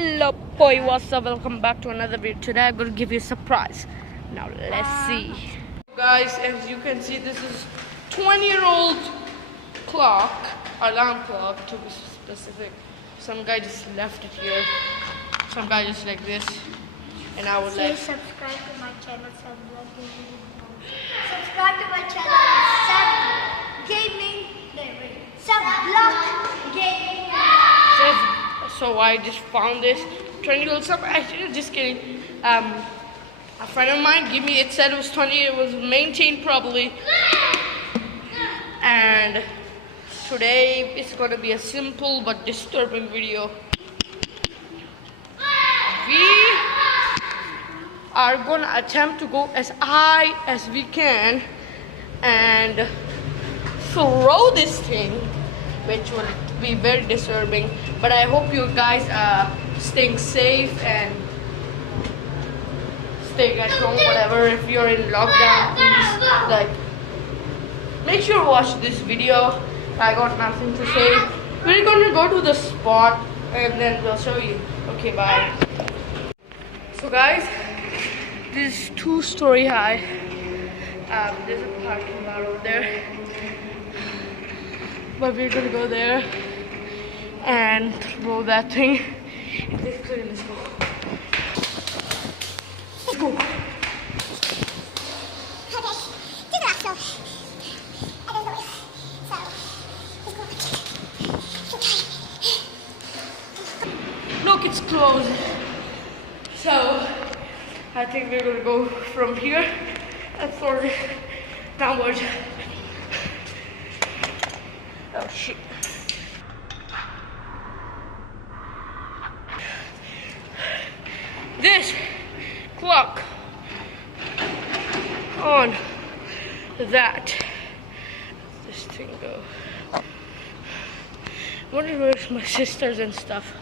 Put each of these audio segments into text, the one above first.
Hello boy, what's up? Welcome back to another video. Today I'm gonna give you a surprise. Now let's see. Guys, as you can see, this is 20-year-old clock, alarm clock to be specific. Some guy just left it here. Some guy just like this. And I would like subscribe to my channel, subscribe to my channel, Sub Gaming. So I just found this 20-year-old sub. Actually, just kidding. A friend of mine gave me. It said it was 20. It was maintained properly. And today it's gonna be a simple but disturbing video. We are gonna attempt to go as high as we can and throw this thing, which will be very disturbing. But I hope you guys are staying safe and staying at home, whatever. If you're in lockdown, please make sure to watch this video. I got nothing to say. We're gonna go to the spot and then we'll show you. Okay, bye. So guys, this is 2-story high. There's a parking lot over there. But we're gonna go there and throw that thing. Let's go. Let's go. Look, it's closed. So I think we're gonna go from here and throw it downwards. Oh shit. This clock on that. This thing go. I wonder where's my sisters and stuff.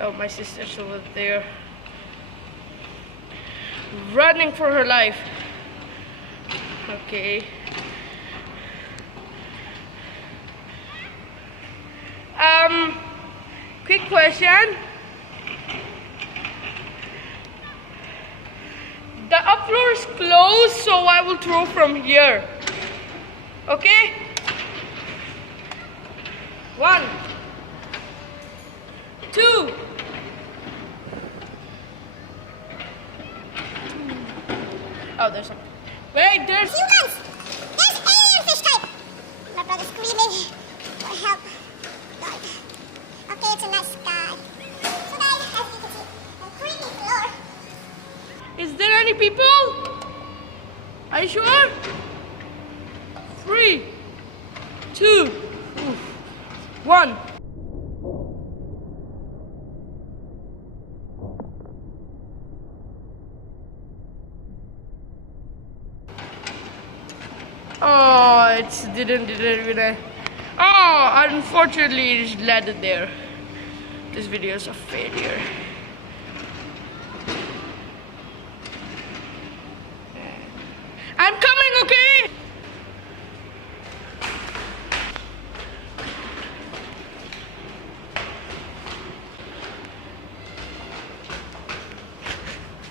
Oh, my sister's over there, running for her life. Okay. Quick question. The up floor is closed, so I will throw from here. Okay? 1, 2. Oh, there's something. Wait, there's Humans! There's alien fish type! My brother's screaming for help. God. Okay, it's a nice sky. So guys, as you can see, a creepy floor. Is there any people? Are you sure? 3, 2, 1. Oh, it didn't even. Oh, unfortunately, it landed there. This video is a failure. I'm coming, okay?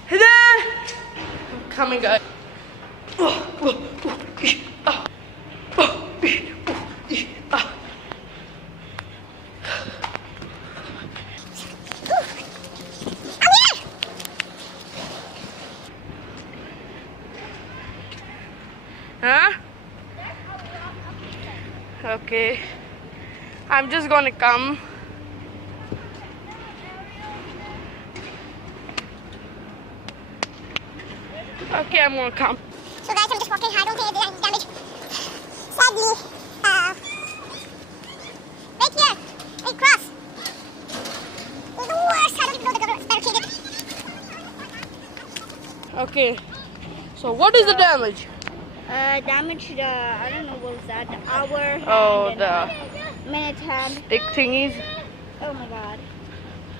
Hey there! I'm coming, guys. Huh? Okay. I'm just gonna come. Okay, I'm gonna come. So guys, I'm just walking. I don't think there's any damage. Sadly, right here, right cross. It was the worst. I don't even know the government's barricaded. Okay. So what is the damage? Damage the, I don't know what was that, the hour. Oh, and the minute hand. stick thingies. Oh my god.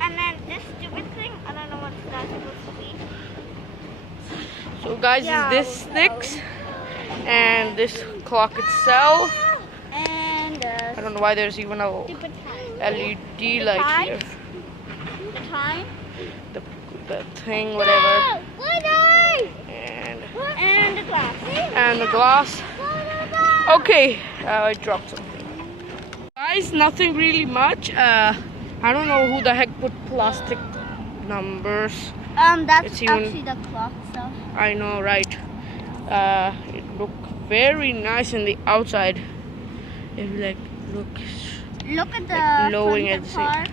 And then this stupid thing, I don't know what that's supposed to be. So guys, Yeah, this sticks and this clock itself. And I don't know why there's even a LED light here. The time. The thing, whatever. And the glass. And the glass. Okay, I dropped something. Guys, nothing really much. I don't know who the heck put plastic numbers. That's It's even, actually the clock stuff. I know, right? It looked very nice in the outside. It like looks Look at the like glowing at the part.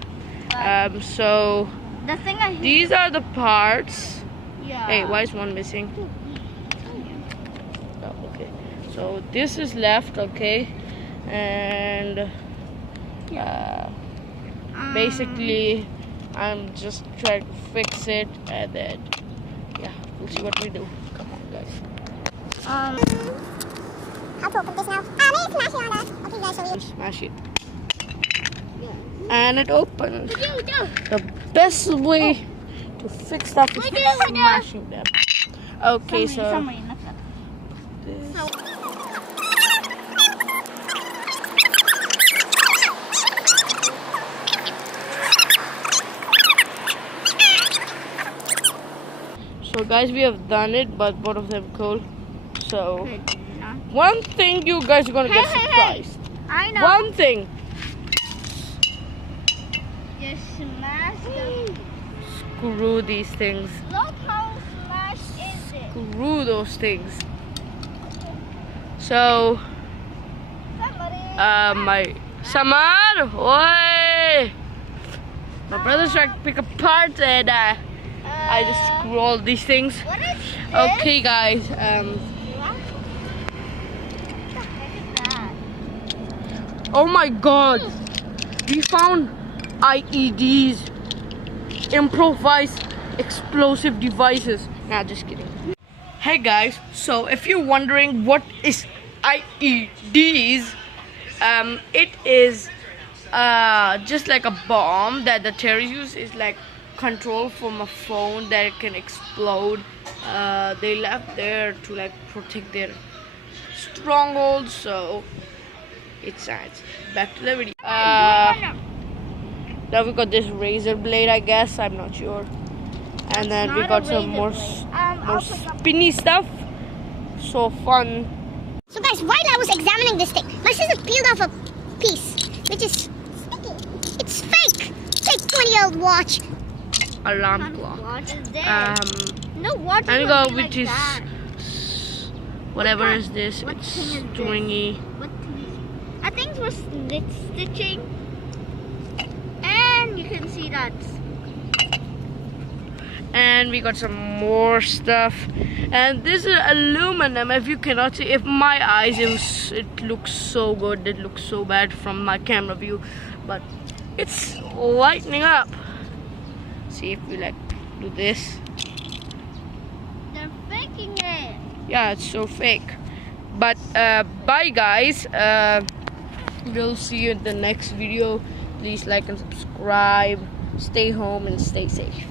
So The thing I hate. these are the parts. Yeah. Hey, why is one missing? Oh, okay. So this is left, okay, and basically I'm just trying to fix it, and then yeah, we'll see what we do. Come on, guys. How to open this now? Maybe smash it on the. Okay, guys, show you. Smash it, and it opened. The best way to fix stuff is smashing them. Okay, so so guys, we have done it, but both of them cold. So one thing you guys are gonna get surprised. I know. One thing. You smashed them. Screw these things. Look how smashed is it. Screw those things. So my Samar, oi! My brother's trying to pick apart, and I just screw all these things. What is this? Okay, guys. What the heck is that? Oh my God, we found IEDs, improvised explosive devices. Nah, just kidding. Hey guys, so if you're wondering what is IEDs, it is just like a bomb that the terrorists use. Is like control from a phone that it can explode. They left there to like protect their strongholds. So it's nice. Back to the video. Now we got this razor blade, I guess. I'm not sure. And then we got some more spinny stuff. So fun. So guys, while I was examining this thing, my sister peeled off a piece, which is sticky. It's fake. Fake 20-year-old watch. Alarm clock. No watch. And we got which is whatever is this. What It's thing is this? stringy. What thing is I think it was stitching. And you can see that. And we got some more stuff, and this is aluminum. If you cannot see, if my eyes, it looks so good, it looks so bad from my camera view, but it's lightening up. See if we like do this. They're faking it. Yeah, it's so fake. But bye guys, we'll see you in the next video. Please like and subscribe, stay home and stay safe.